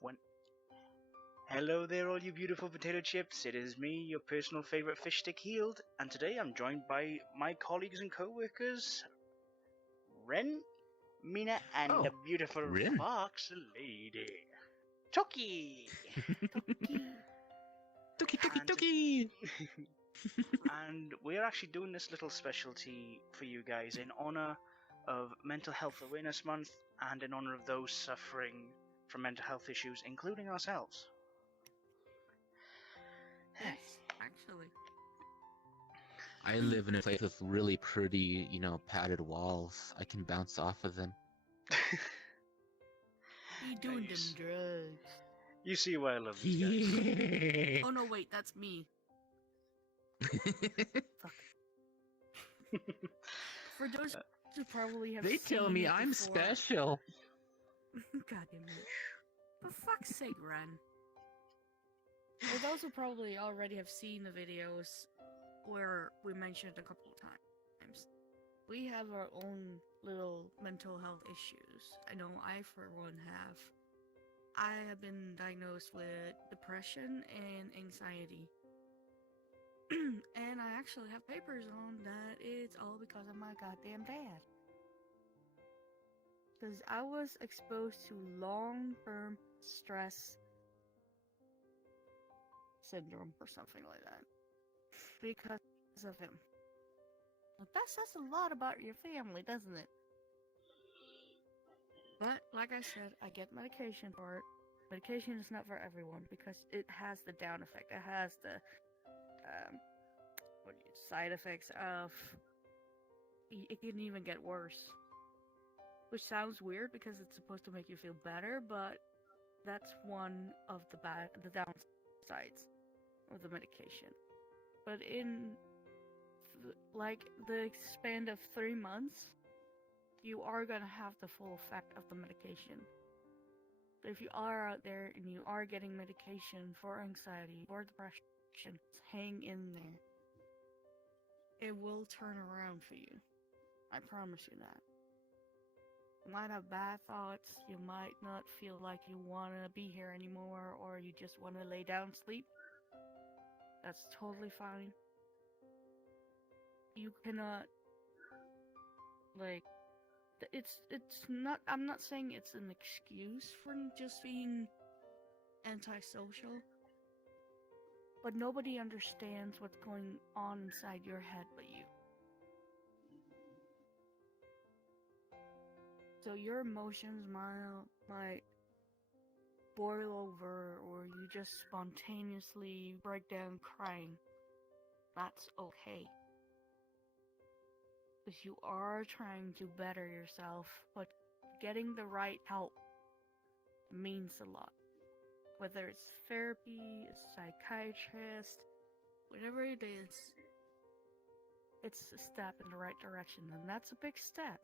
When Hello there, all you beautiful potato chips. It is me, your personal favorite fish stick healed, and today I'm joined by my colleagues and co-workers, Ren, Mina, and the Oh, beautiful Rin. fox lady, Tokkie. Tokkie. And, Tokkie. and we're actually doing this little specialty for you guys in honor of Mental Health Awareness Month and in honor of those suffering from mental health issues, including ourselves. Yes, actually. I live in a place with really pretty, padded walls. I can bounce off of them. He doing Nice. them drugs. You see why I love these guys. Oh no, wait, that's me. Fuck. For those who probably have They seen tell me it I'm before- special. God damn it. For fuck's sake, Ren. For those who probably already have seen the videos where we mentioned a couple of times, we have our own little mental health issues. I know I, for one, have. I have been diagnosed with depression and anxiety. And I actually have papers on that it's all because of my goddamn dad. Because I was exposed to long-term stress syndrome or something like that. Because of him. But that says a lot about your family, doesn't it? But, like I said, I get medication for it. Medication is not for everyone because it has the down effect. It has the side effects of it can even get worse. Which sounds weird because it's supposed to make you feel better, but that's one of the downsides of the medication. But in the span of 3 months, you are gonna have the full effect of the medication. So if you are out there and you are getting medication for anxiety or depression, hang in there. It will turn around for you. I promise you that. You might have bad thoughts, you might not feel like you want to be here anymore, or you just want to lay down sleep. That's totally fine. You cannot, it's not, I'm not saying it's an excuse for just being antisocial, but nobody understands what's going on inside your head but you. So your emotions might boil over, or you just spontaneously break down crying. That's okay. Because you are trying to better yourself, but getting the right help means a lot. Whether it's therapy, a psychiatrist, whatever it is, it's a step in the right direction, and that's a big step.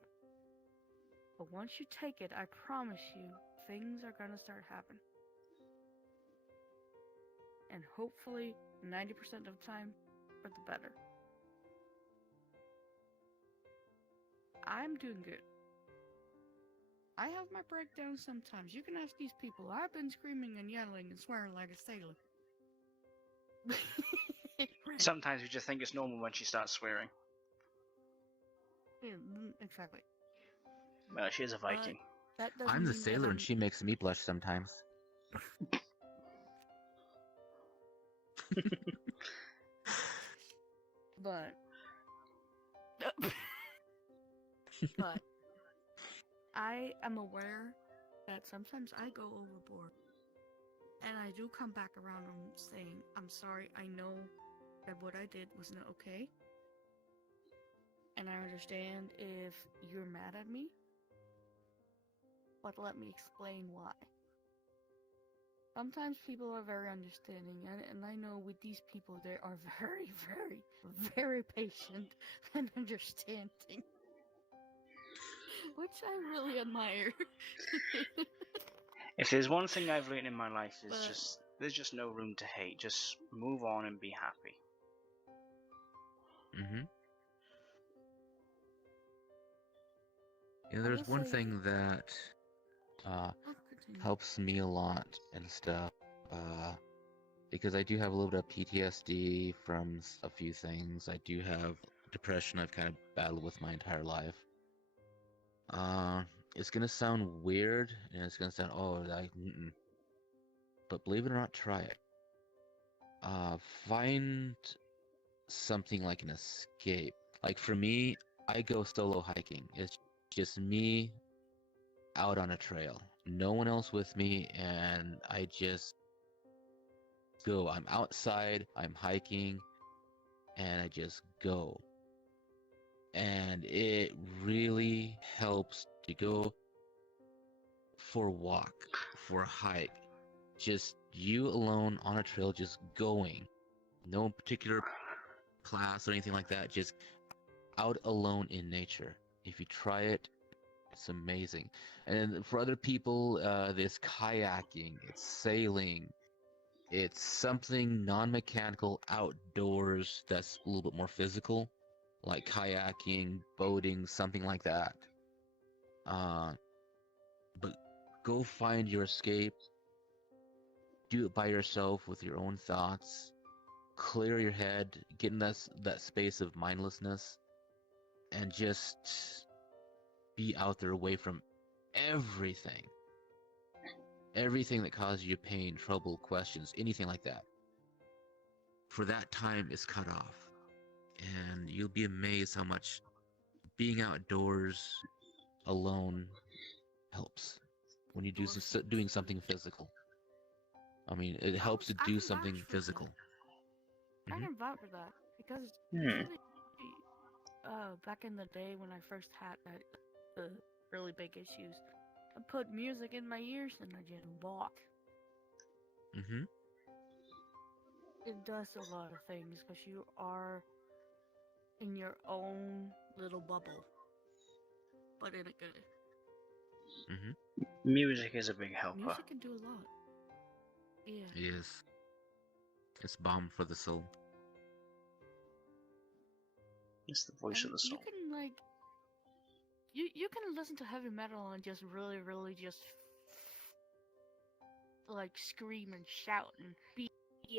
But once you take it, I promise you, things are gonna start happening. And hopefully, 90% of the time, for the better. I'm doing good. I have my breakdowns sometimes. You can ask these people. I've been screaming and yelling and swearing like a sailor. Sometimes you just think it's normal when she starts swearing. Yeah, exactly. Well, she is a Viking. That doesn't I'm the mean that sailor and she makes me blush sometimes. But I am aware that sometimes I go overboard. And I do come back around and saying, I'm sorry, I know that what I did was not okay. And I understand if you're mad at me. But let me explain why. Sometimes people are very understanding, and I know with these people, they are very, very, very patient and understanding. Which I really admire. If there's one thing I've learned in my life, is But- there's just no room to hate. Just move on and be happy. Mm-hmm. There's one thing that helps me a lot and stuff. Because I do have a little bit of PTSD from a few things. I do have depression I've kind of battled with my entire life. It's gonna sound weird, and it's gonna sound, but believe it or not, try it. Find something like an escape. Like for me, I go solo hiking. It's just me out on a trail. No one else with me, and I just go. I'm outside, I'm hiking, and I just go. And it really helps to go for a walk, for a hike. Just you alone on a trail, just going. No particular class or anything like that, just out alone in nature. If you try it, it's amazing. And for other people, there's kayaking, it's sailing, it's something non-mechanical outdoors that's a little bit more physical, like kayaking, boating, something like that. But go find your escape, do it by yourself with your own thoughts, clear your head, get in that space of mindlessness, and just be out there away from everything. Everything that causes you pain, trouble, questions, anything like that. For that time is cut off. And you'll be amazed how much being outdoors alone helps when you doing something physical. I mean, it helps to do something physical. I can vouch for that because back in the day when I first had the really big issues, I put music in my ears and I just walk. Mm-hmm. It does a lot of things because you are in your own little bubble, but in a good. Mm-hmm. Music is a big helper. Music can do a lot. Yeah. Yes. It's balm for the soul. It's the voice of the soul. You can you can listen to heavy metal and just really just like scream and shout and be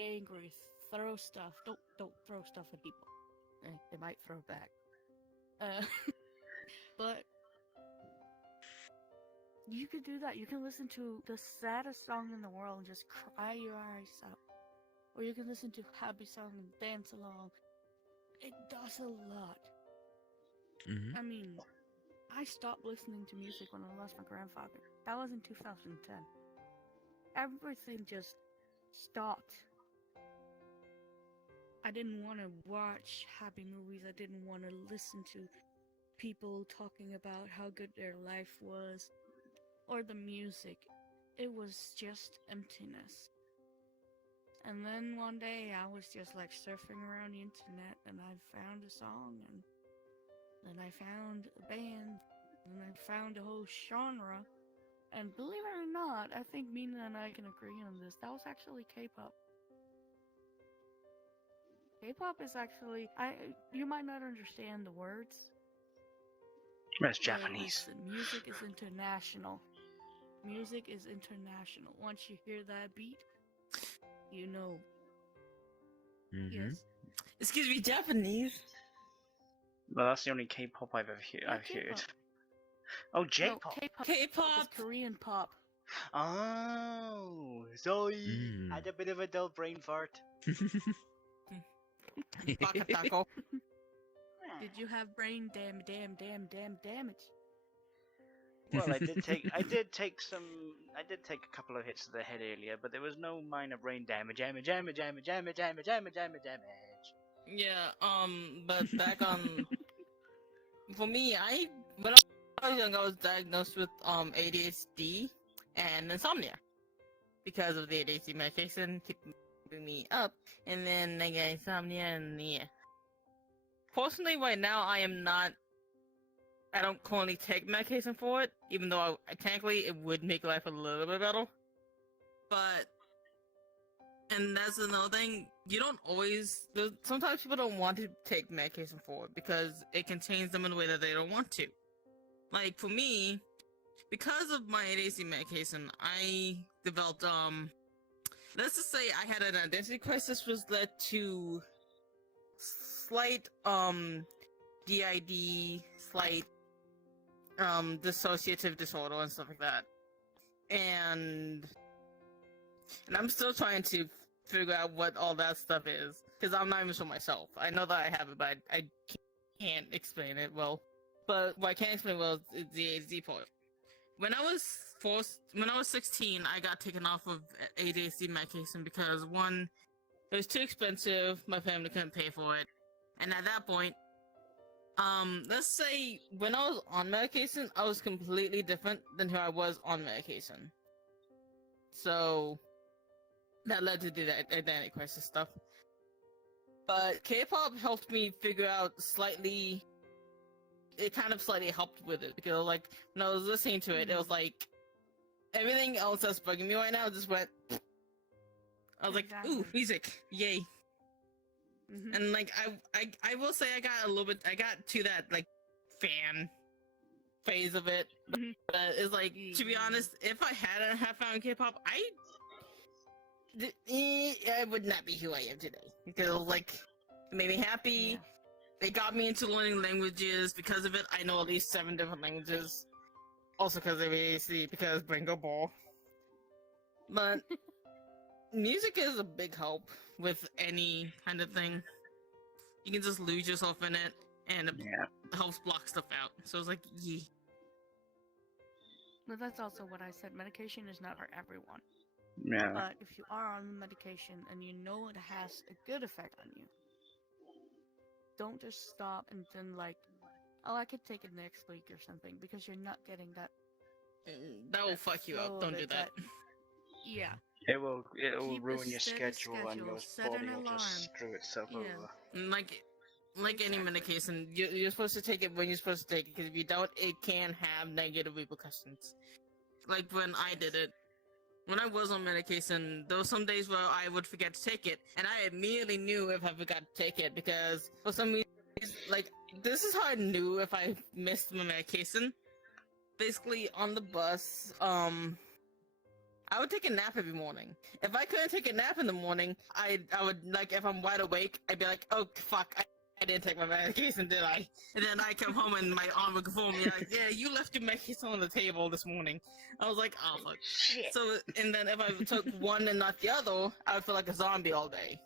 angry, throw stuff. Don't throw stuff at people. They might throw back. But you can do that. You can listen to the saddest song in the world and just cry your eyes out. Or you can listen to happy song and dance along. It does a lot. Mm-hmm. I mean, I stopped listening to music when I lost my grandfather. That was in 2010. Everything just stopped. I didn't want to watch happy movies. I didn't want to listen to people talking about how good their life was. Or the music. It was just emptiness. And then one day I was just like surfing around the internet and I found a song and then I found a band and I found a whole genre. And believe it or not, I think Mina and I can agree on this. That was actually K-pop. K-pop is actually, you might not understand the words. That's Japanese. Listen, music is international. Music is international. Once you hear that beat, you know. Mm-hmm. Yes. Excuse me, Japanese? Well, that's the only K-pop I've ever heard. Oh, J-pop. No, K-pop. K-pop. Is Korean pop. Oh, sorry. Had a bit of a dull brain fart. Baka taco. Did you have brain damage? Well, I did take a couple of hits to the head earlier, but there was no minor brain damage. Yeah, but back on... For me, when I was young, I was diagnosed with, ADHD and insomnia. Because of the ADHD medication keeping me up, and then I got insomnia, and yeah. Fortunately, right now, I don't currently take medication for it, even though technically it would make life a little bit better. But, and that's another thing, sometimes people don't want to take medication for it, because it can change them in a way that they don't want to. Like, for me, because of my ADHD medication, I developed let's just say I had an identity crisis, which led to slight DID, slight dissociative disorder and stuff like that. And I'm still trying to figure out what all that stuff is, because I'm not even sure myself. I know that I have it, but I can't explain it well. But what I can explain well is the ADHD part. When I was 16, I got taken off of ADHD medication because one, it was too expensive. My family couldn't pay for it, and at that point, let's say when I was on medication, I was completely different than who I was on medication. So that led to the identity crisis stuff. But K-pop helped me figure out slightly. It kind of slightly helped with it because, like, when I was listening to it, it was like everything else that's bugging me right now just went. I was like, "Ooh, music, yay!" And like, I will say I got to that like fan phase of it. But it's like, to be honest, if I hadn't have found K-pop, I would not be who I am today because like, it made me happy. Yeah. It got me into learning languages. Because of it, I know at least 7 different languages. Also because of ADHD, because Bingo Ball. But music is a big help with any kind of thing. You can just lose yourself in it, and it helps block stuff out. So it's like, yeah. But that's also what I said. Medication is not for everyone. Yeah. But if you are on the medication and you know it has a good effect on you, don't just stop and then like, oh, I could take it next week or something, because you're not getting that. That will fuck you up. Don't do that. Yeah. It will Keep a ruin your steady schedule, and your set body an will alarm. just screw itself Yeah. over. Like any medication, you're supposed to take it when you're supposed to take it, because if you don't, it can have negative repercussions. Like when I did it. When I was on medication, there were some days where I would forget to take it, and I immediately knew if I forgot to take it, because for some reason, like, this is how I knew if I missed my medication. Basically, on the bus, I would take a nap every morning. If I couldn't take a nap in the morning, I would, like, if I'm wide awake, I'd be like, oh, fuck, I didn't take my medication, did I? And then I come home and my aunt would phone me like, yeah, you left your medication on the table this morning. I was like, oh, fuck. Shit. So, and then if I took one and not the other, I would feel like a zombie all day.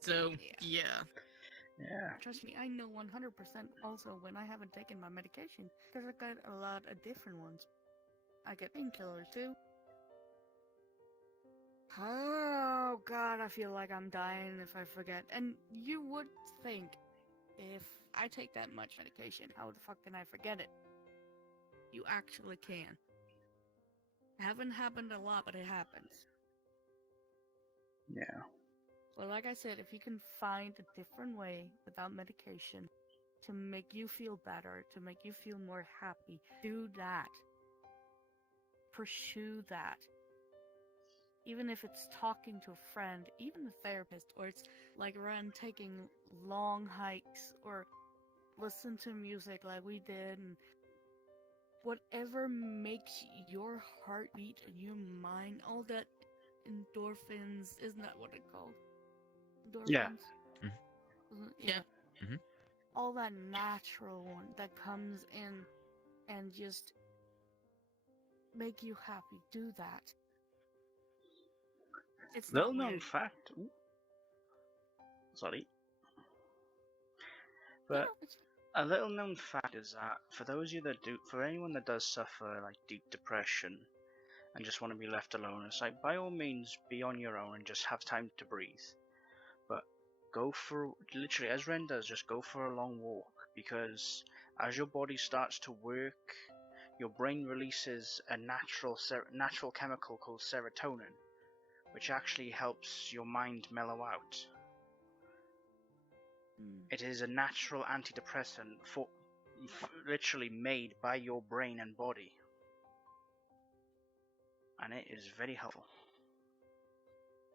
So, yeah. Trust me, I know 100% also when I haven't taken my medication, because I got a lot of different ones. I get painkillers too. Oh god, I feel like I'm dying if I forget. And you would think, if I take that much medication, how the fuck can I forget it? You actually can. It haven't happened a lot, but it happens. Yeah. Well, like I said, if you can find a different way without medication to make you feel better, to make you feel more happy, do that. Pursue that. Even if it's talking to a friend, even a therapist, or it's like Ren taking long hikes, or listen to music like we did, and whatever makes your heart beat and your mind, all that endorphins, isn't that what it's called? Endorphins? Yeah. Yeah. Mhm. All that natural one that comes in and just make you happy. Do that. It's Little not known weird. fact. Ooh. Sorry. No, But it's a little known fact is that for anyone that does suffer like deep depression and just want to be left alone, it's like, by all means be on your own and just have time to breathe. But go for, literally as Ren does, just go for a long walk, because as your body starts to work, your brain releases a natural chemical called serotonin, which actually helps your mind mellow out. It is a natural antidepressant literally made by your brain and body, and it is very helpful.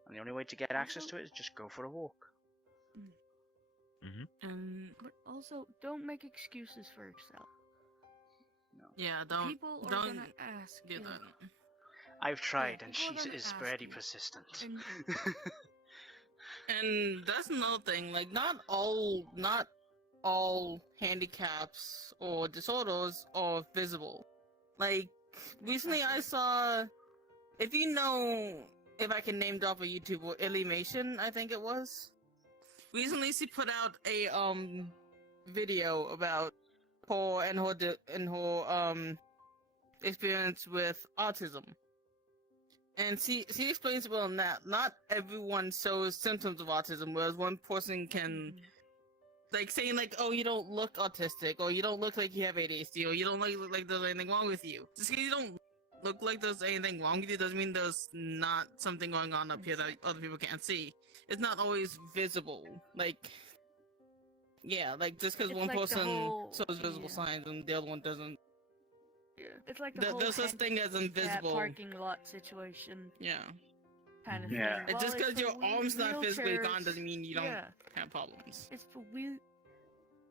And the only way to get access to it is just go for a walk. But also, don't make excuses for yourself. Yeah, don't People are don't gonna ask. do Yeah. that. I've tried, and people are she gonna is ask very you, persistent. and And that's another thing. Like, not all handicaps or disorders are visible. Like, recently I Exactly. saw, if you know, if I can name drop a YouTuber, Illymation, I think it was. Recently, she put out a video about her and her experience with autism, and she explains well in that not everyone shows symptoms of autism, whereas one person can Mhm. like saying like, oh, you don't look autistic, or you don't look like you have ADHD, or you don't look like there's anything wrong with you. Just because you don't look like there's anything wrong with you doesn't mean there's not something going on up here that other people can't see. It's not always visible. Like, yeah, like just because It's one like the person whole shows visible yeah. signs and the other one doesn't. It's like the whole There's such thing as handicap invisible. parking lot situation Yeah. kind of Mhm. thing. Yeah. And Well, just it's because for your arm's not physically gone wheelchairs. doesn't mean you don't Yeah, have problems. it's for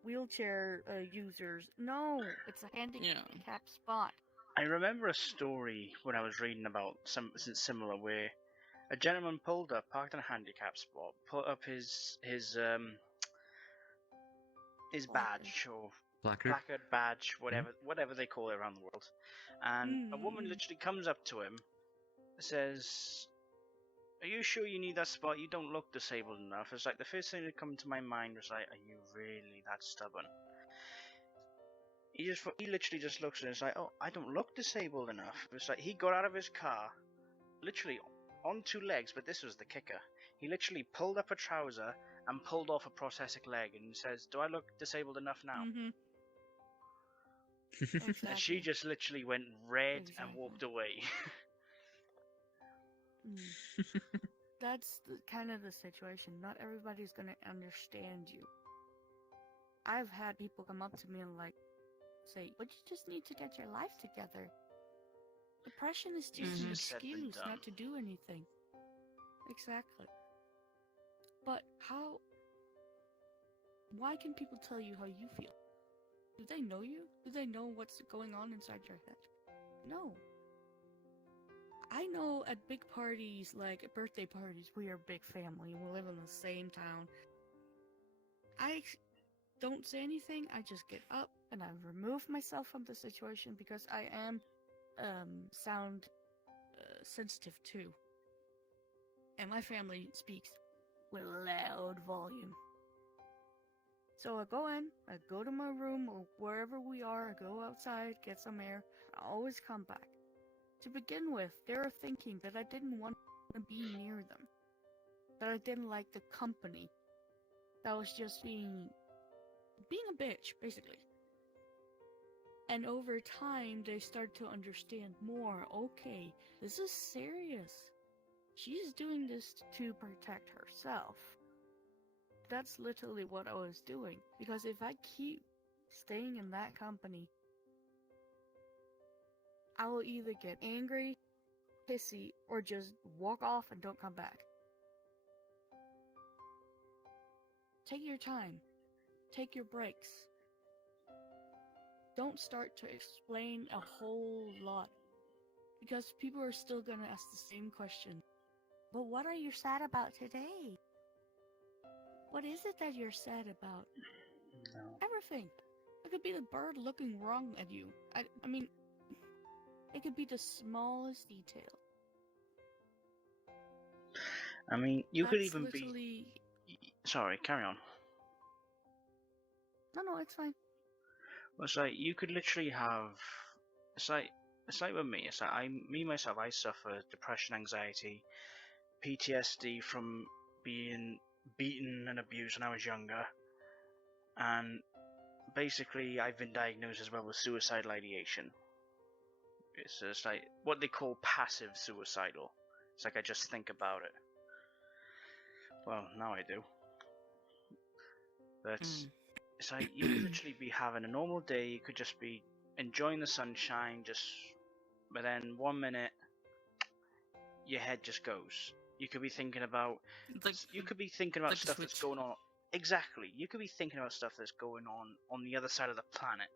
wheelchair users. No, it's a handicap spot. I remember a story when I was reading about something similar where a gentleman pulled up, parked in a handicap spot, put up his badge or Placard. placard, badge, whatever they call it around the world, and a woman Mm. literally comes up to him, says, "Are you sure you need that spot? You don't look disabled enough." It's like the first thing that come to my mind was like, "Are you really that stubborn?" He literally just looks at it and is like, "Oh, I don't look disabled enough." It's like he got out of his car, literally on two legs, but this was the kicker. He literally pulled up a trouser and pulled off a prosthetic leg and says, "Do I look disabled enough now?" Mhm. And she Exactly. just literally went red and Exactly. walked away. Mm. That's kind of the situation. Not everybody's gonna understand you. I've had people come up to me and like say, "But you just need to get your life together. Depression is just an Easier said than excuse done. not to do anything." Exactly. But how? Why can people tell you how you feel? Do they know you? Do they know what's going on inside your head? No. I know at big parties, like birthday parties, we are a big family and we live in the same town. I don't say anything, I just get up and I remove myself from the situation because I am sound sensitive too. And my family speaks with loud volume. So I go in, I go to my room or wherever we are, I go outside, get some air, I always come back. To begin with, they were thinking that I didn't want to be near them. That I didn't like the company. That I was just being a bitch, basically. And over time, they start to understand more. Okay, this is serious. She's doing this to protect herself. That's literally what I was doing. Because if I keep staying in that company, I will either get angry, pissy, or just walk off and don't come back. Take your time. Take your breaks. Don't start to explain a whole lot. Because people are still gonna ask the same question. But what are you sad about today? What is it that you're sad about? No. Everything. It could be the bird looking wrong at you. I mean, it could be the smallest detail. I mean, you could That's even literally... be. Sorry, carry on. No, it's fine. Well, it's like you could literally have. It's like with me. It's like myself, I suffer depression, anxiety, PTSD from being beaten and abused when I was younger, and basically I've been diagnosed as well with suicidal ideation. It's just like what they call passive suicidal. It's like I just think about it. Well, now I do. But it's like you could literally be having a normal day. You could just be enjoying the sunshine, but then 1 minute your head just goes. You could be thinking about. Like, You could be thinking about like a stuff that's switch. going on. Exactly. You could be thinking about stuff that's going on the other side of the planet.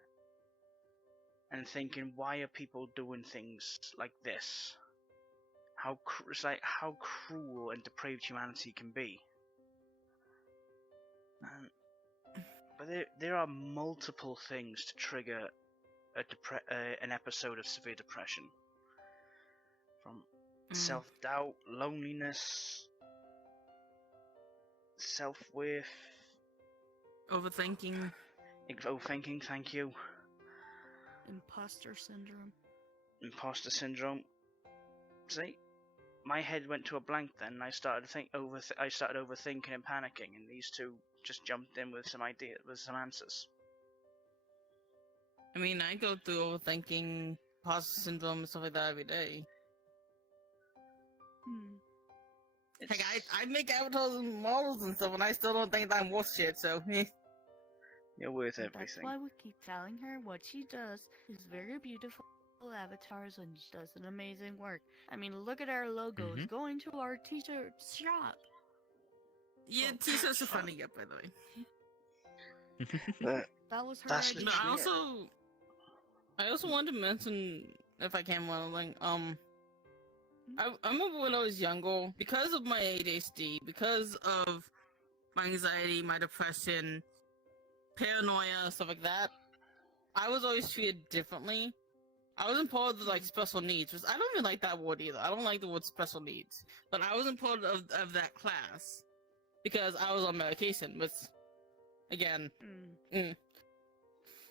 and thinking, why are people doing things like this? It's like how cruel and depraved humanity can be. But there are multiple things to trigger an episode of severe depression. From self-doubt, loneliness, self-worth, overthinking. Overthinking, thank you. Imposter syndrome. Imposter syndrome. See, my head went to a blank then, and I started overthinking and panicking, and these two just jumped in with some answers. I mean, I go through overthinking, imposter syndrome, and stuff like that every day. Heck, I make avatars and models and stuff, and I still don't think that I'm worth shit, so you're worth everything. That's why we keep telling her what she does is very beautiful avatars and she does an amazing work. I mean, look at our logos. Mhm. Go into our t-shirt shop. Yeah, t-shirts are funny, yeah, by the way. That was her That's idea. No, I also wanted to mention, if I can, one thing. I remember when I was younger, because of my ADHD, because of my anxiety, my depression, paranoia, stuff like that, I was always treated differently. I wasn't part of the, like, special needs, which I don't even like that word either. I don't like the word special needs. But I wasn't part of that class because I was on medication, which, again,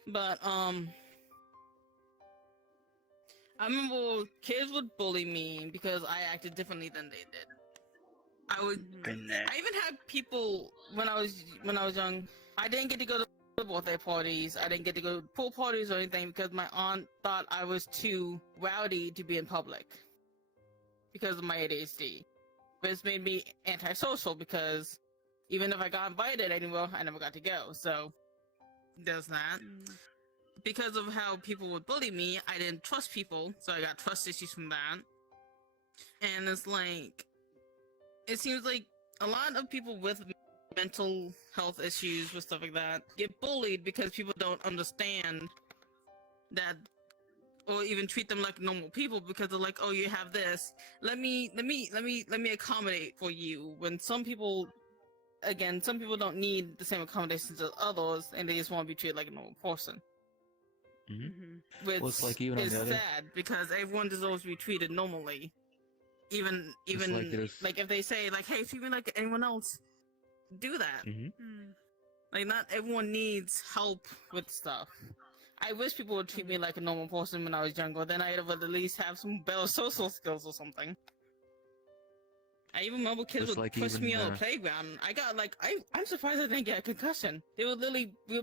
But, I remember kids would bully me because I acted differently than they did. Been there. I even had people when I was young. I didn't get to go to birthday parties. I didn't get to go to pool parties or anything because my aunt thought I was too rowdy to be in public because of my ADHD. But it's made me antisocial because even if I got invited anywhere, I never got to go. So there's that. Because of how people would bully me, I didn't trust people, so I got trust issues from that. And it's like, it seems like a lot of people with mental health issues with stuff like that get bullied because people don't understand that, or even treat them like normal people because they're like, oh, you have this. Let me accommodate for you. When some people don't need the same accommodations as others, and they just want to be treated like a normal person. Which Well, it's like even on is the other... sad because everyone deserves to be treated normally. Even like if they say like, hey, treat me like anyone else, do that. Like, not everyone needs help with stuff. I wish people would treat me like a normal person when I was younger, then I would at least have some better social skills or something. I even remember kids would like push even, me on the playground. I got like, I'm surprised I didn't get a concussion. We would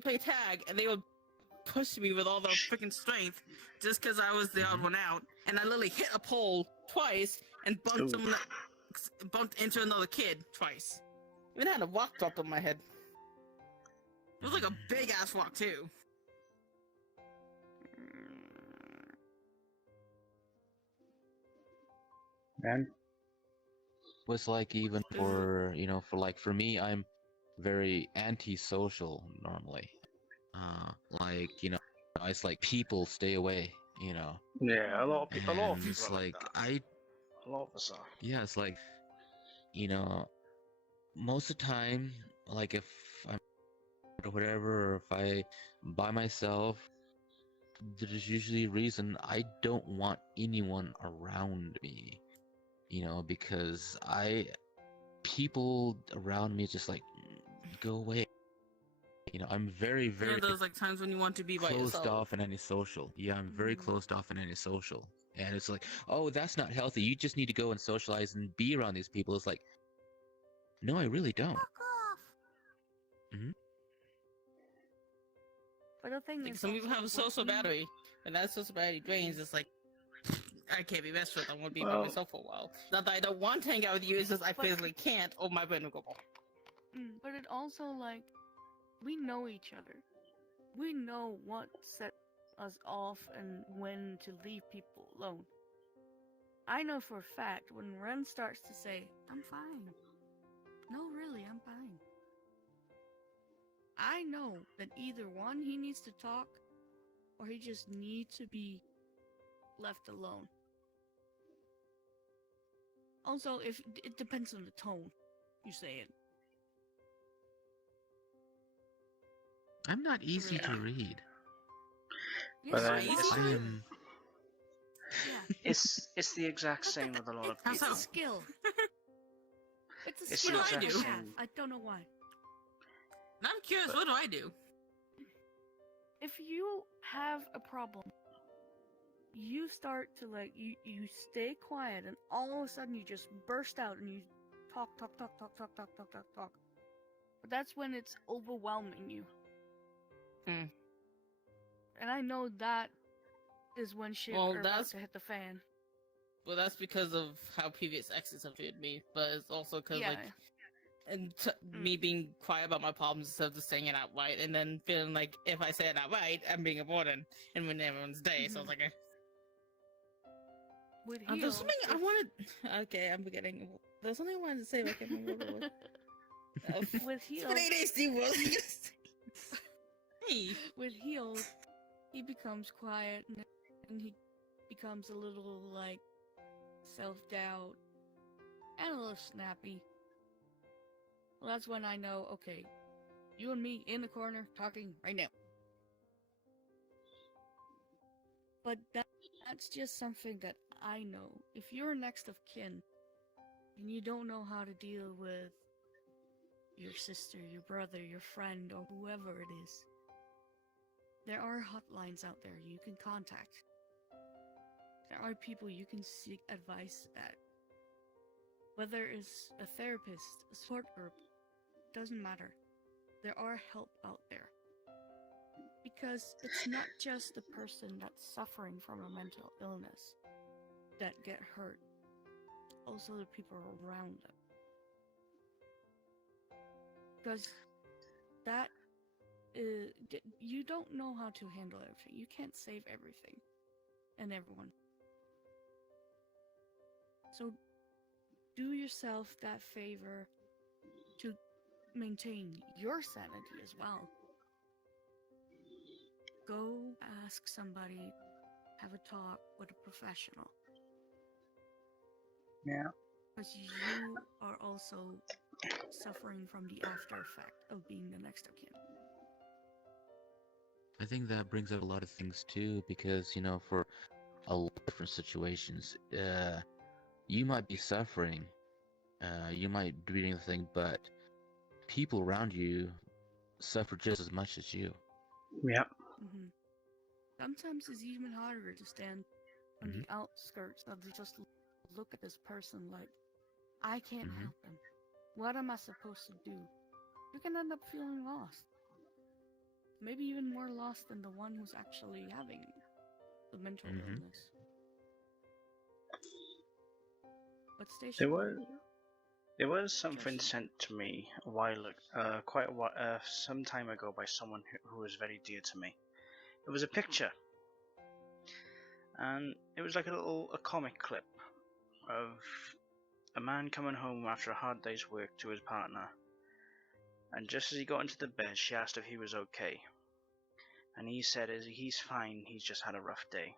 play tag, and they would push me with all their freaking strength just because I was the odd one out, and I literally hit a pole twice and bumped into another kid twice. Even had a rock dropped on my head. It was like a big ass rock too. Man, was like even for for me, I'm very antisocial normally. It's like people stay away. yeah, a lot of people It's like that. A lot of us are. Yeah, it's like most of the time, like if I'm or whatever, or if I by myself, there's usually a reason I don't want anyone around me. Because people around me just like, go away. I'm very, very Yeah, there's like times when you want to be by yourself. closed off in any social. Yeah, I'm very closed off in any social. And it's like, oh, that's not healthy. You just need to go and socialize and be around these people. It's like, no, I really don't. Fuck off. But the thing Like, is, some people have a social battery, and that social battery drains. It's like, I can't be messed with. I want to be by myself for a while. Not that I don't want to hang out with you, it's just I physically can't, or my brain will go. But it also, like, we know each other. We know what sets us off and when to leave people alone. I know for a fact when Ren starts to say, I'm fine. No, really, I'm fine. I know that either one, he needs to talk, or he just needs to be left alone. Also, if it depends on the tone you say it. I'm not easy Really. to read. But Yes, then you it's, I are. am. Yeah, it's the exact same with a lot of How it's people. a skill. It's a It's skill the I exact don't same. have. I don't know why. I'm curious, But- what do I do? If you have a problem, you start to like you stay quiet, and all of a sudden you just burst out and you talk. But that's when it's overwhelming you. Hmm. And I know that is when shit Well, are about that's- to hit the fan. Well, that's because of how previous exes have treated me, but it's also because Yeah. like, and me being quiet about my problems instead of just saying it outright, and then feeling like if I say it outright, I'm being important, and when everyone's day, so I was like, With there's heels, something I it's- wanted. Okay, I'm forgetting. There's something I wanted to say, but I can't remember what it was. with It's heels, what ADHD was. Hey. with heels, he becomes quiet and he becomes a little like self-doubt and a little snappy. Well, that's when I know, okay, you and me in the corner talking right now. But that's just something that I know. If you're next of kin and you don't know how to deal with your sister, your brother, your friend, or whoever it is, there are hotlines out there you can contact. There are people you can seek advice at. Whether it's a therapist, a support group, doesn't matter. There are help out there. Because it's not just the person that's suffering from a mental illness that get hurt. Also the people around them. Because that you don't know how to handle everything. You can't save everything and everyone. So do yourself that favor to maintain your sanity as well. Go ask somebody, have a talk with a professional. Yeah. Because you are also suffering from the after effect of being the next of kin. I think that brings up a lot of things too, because for a lot of different situations, you might be suffering, you might be doing the thing, but people around you suffer just as much as you. Yeah. Mm-hmm. Sometimes it's even harder to stand on the outskirts of just look at this person like, I can't help them. What am I supposed to do? You can end up feeling lost. Maybe even more lost than the one who's actually having the mental illness. But stay strong. There was something Just- sent to me a while, quite a while, some time ago by someone who was very dear to me. It was a picture, and it was like a comic clip of a man coming home after a hard day's work to his partner, and just as he got into the bed, she asked if he was okay, and he said he's fine, he's just had a rough day.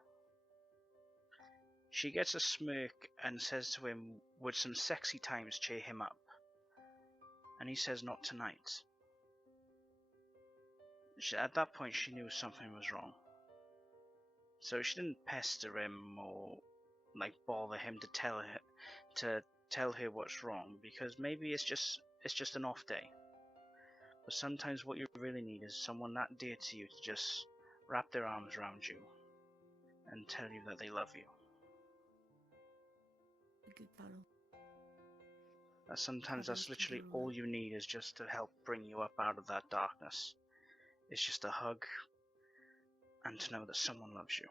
She gets a smirk and says to him, would some sexy times cheer him up? And he says, not tonight. At that point she knew something was wrong. So she didn't pester him or bother him to tell her what's wrong, because maybe it's just an off day. But sometimes what you really need is someone that dear to you to just wrap their arms around you and tell you that they love you. A good cuddle. Sometimes that's Cuddles literally do all you need, is just to help bring you up out of that darkness. It's just a hug and to know that someone loves you.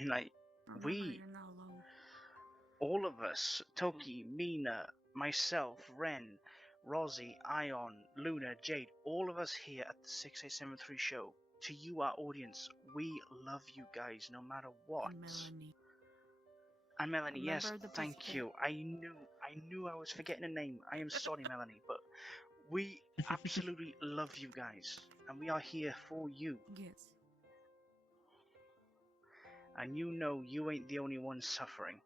Remember, we, you're not alone. all of us, Tokkie, Mina, myself, Ren, Rosie, Ion, Luna, Jade, all of us here at the 6873 show, to you, our audience, we love you guys no matter what. And Melanie. And Melanie, yes, Remember the thank pussycat. you. I knew I was forgetting a name. I am sorry, Melanie, but We absolutely love you guys, and we are here for you. Yes. And you know you ain't the only one suffering.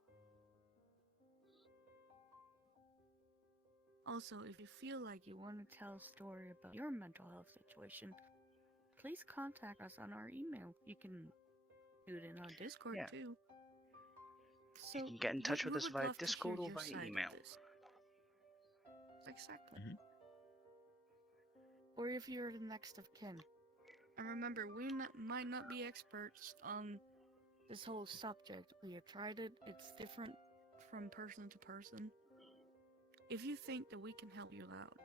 Also, if you feel like you want to tell a story about your mental health situation, please contact us on our email. You can do it in our Discord Yeah. too. You can get in touch with us via Discord or via email. Exactly. Mhm. Or if you're the next of kin. And remember, we might not be experts on this whole subject. We have tried it. It's different from person to person. If you think that we can help you out,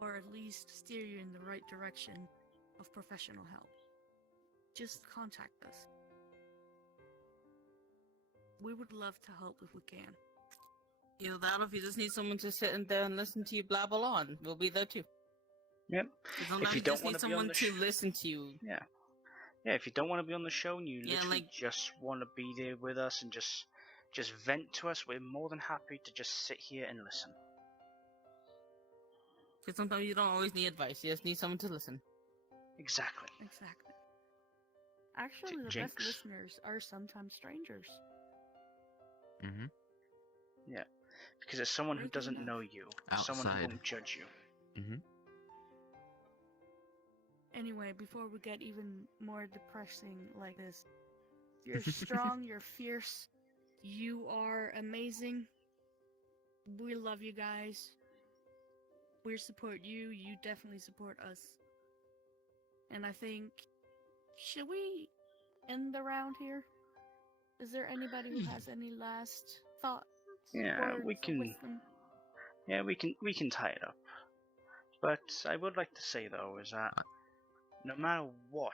or at least steer you in the right direction of professional help, just contact us. We would love to help if we can. Either that or if you just need someone to sit in there and listen to you blabble on, we'll be there too. Yep. Sometimes If you you don't just want need to be on someone the to listen to you. Yeah, if you don't want to be on the show and you Yeah, literally like- just want to be there with us and just vent to us, we're more than happy to just sit here and listen. Because sometimes you don't always need advice, you just need someone to listen. Exactly. Exactly. Actually, the Jinx. best listeners are sometimes strangers. Mm-hmm. Yeah, because it's someone who Weirdly doesn't enough. know you, someone who Outside. won't judge you. Mm-hmm. Anyway, before we get even more depressing like this, you're strong, you're fierce, you are amazing. We love you guys. We support you, you definitely support us. And I think, should we end the round here? Is there anybody who has any last thoughts? Yeah, words we of can. wisdom? Yeah, we can tie it up. But I would like to say though is that no matter what,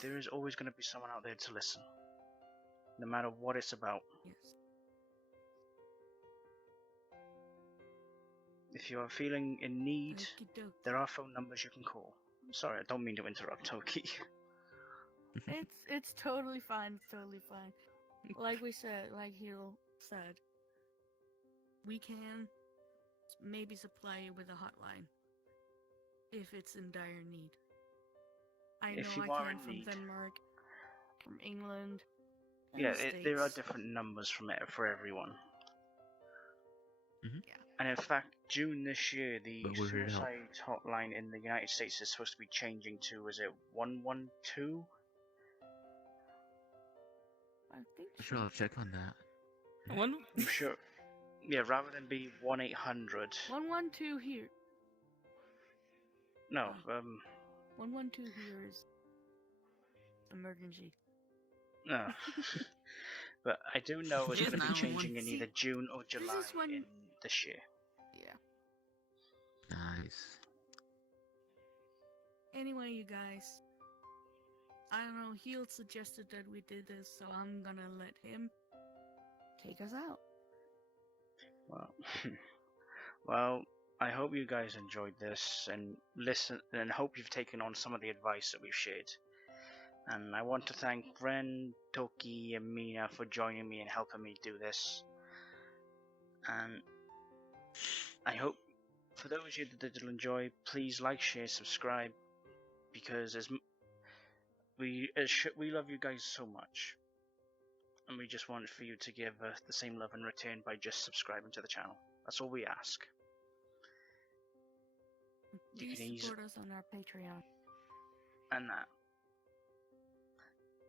there is always going to be someone out there to listen. No matter what it's about. Yes. If you are feeling in need, Okey-doke. there are phone numbers you can call. Sorry, I don't mean to interrupt, Tokkie. It's totally fine. It's totally fine. Like we said, like Heel said, we can maybe supply you with a hotline if it's in dire need. I If know you I are can in from need. Denmark, from England. And Yeah, the there are States. different numbers for everyone. Mhm. Yeah. And in fact, June this year, the But we're here to help. suicide hotline in the United States is supposed to be changing to, is it 112? I think I'm sure I'll check on that. One, I'm sure. Yeah, rather than be 1-800. 112 here. No, 112 here is emergency. no. But I do know it's Here's going to be 911. changing in either June or July is when- in this year. Yeah. Nice. Anyway, you guys, I don't know, Heel suggested that we did this, so I'm gonna let him take us out. Well, well, I hope you guys enjoyed this and listen, and hope you've taken on some of the advice that we've shared. And I want to thank Ren, Tokkie, and Mina for joining me and helping me do this. And I hope for those of you that will enjoy, please like, share, subscribe, because we love you guys so much, and we just want for you to give us the same love in return by just subscribing to the channel. That's all we ask. You Please can easily support us on our Patreon. and that,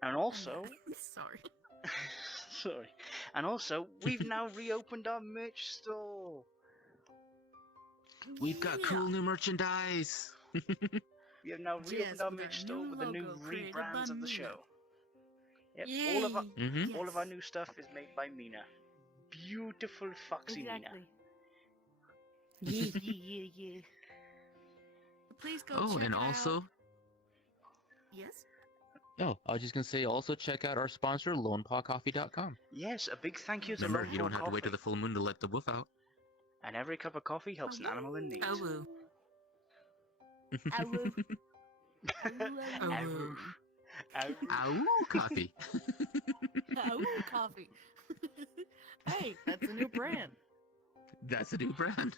and also. Sorry. Sorry. And also, we've now reopened our merch store. We've got cool new merchandise. We have now reopened Yes, our with our merch store new with the new logo created by rebrands of the Mina. show. Yep, Yay! all of our Mm-hmm. all of our new stuff is made by Mina. Beautiful foxy Exactly. Yeah. Yeah. Please go Oh, check and it also, out. Yes? no, I was just gonna say, also check out our sponsor, LonePawCoffee.com. Mina. Yes, a big thank you to Remember, Lone you don't Paw have to wait till Coffee. the full moon to let the wolf out. And every cup of coffee helps an animal in need. Oh, woo. Ow. Ow. Ow. Ow, coffee. Ow, coffee. Hey, that's a new brand. That's a new brand.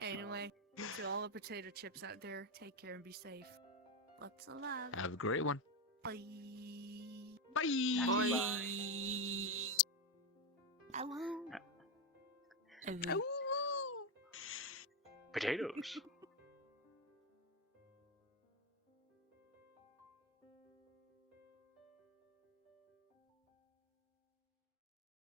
Anyway, to all the potato chips out there, take care and be safe. Lots of love. Have a great one. Bye. Bye. Bye. Hello. Potatoes.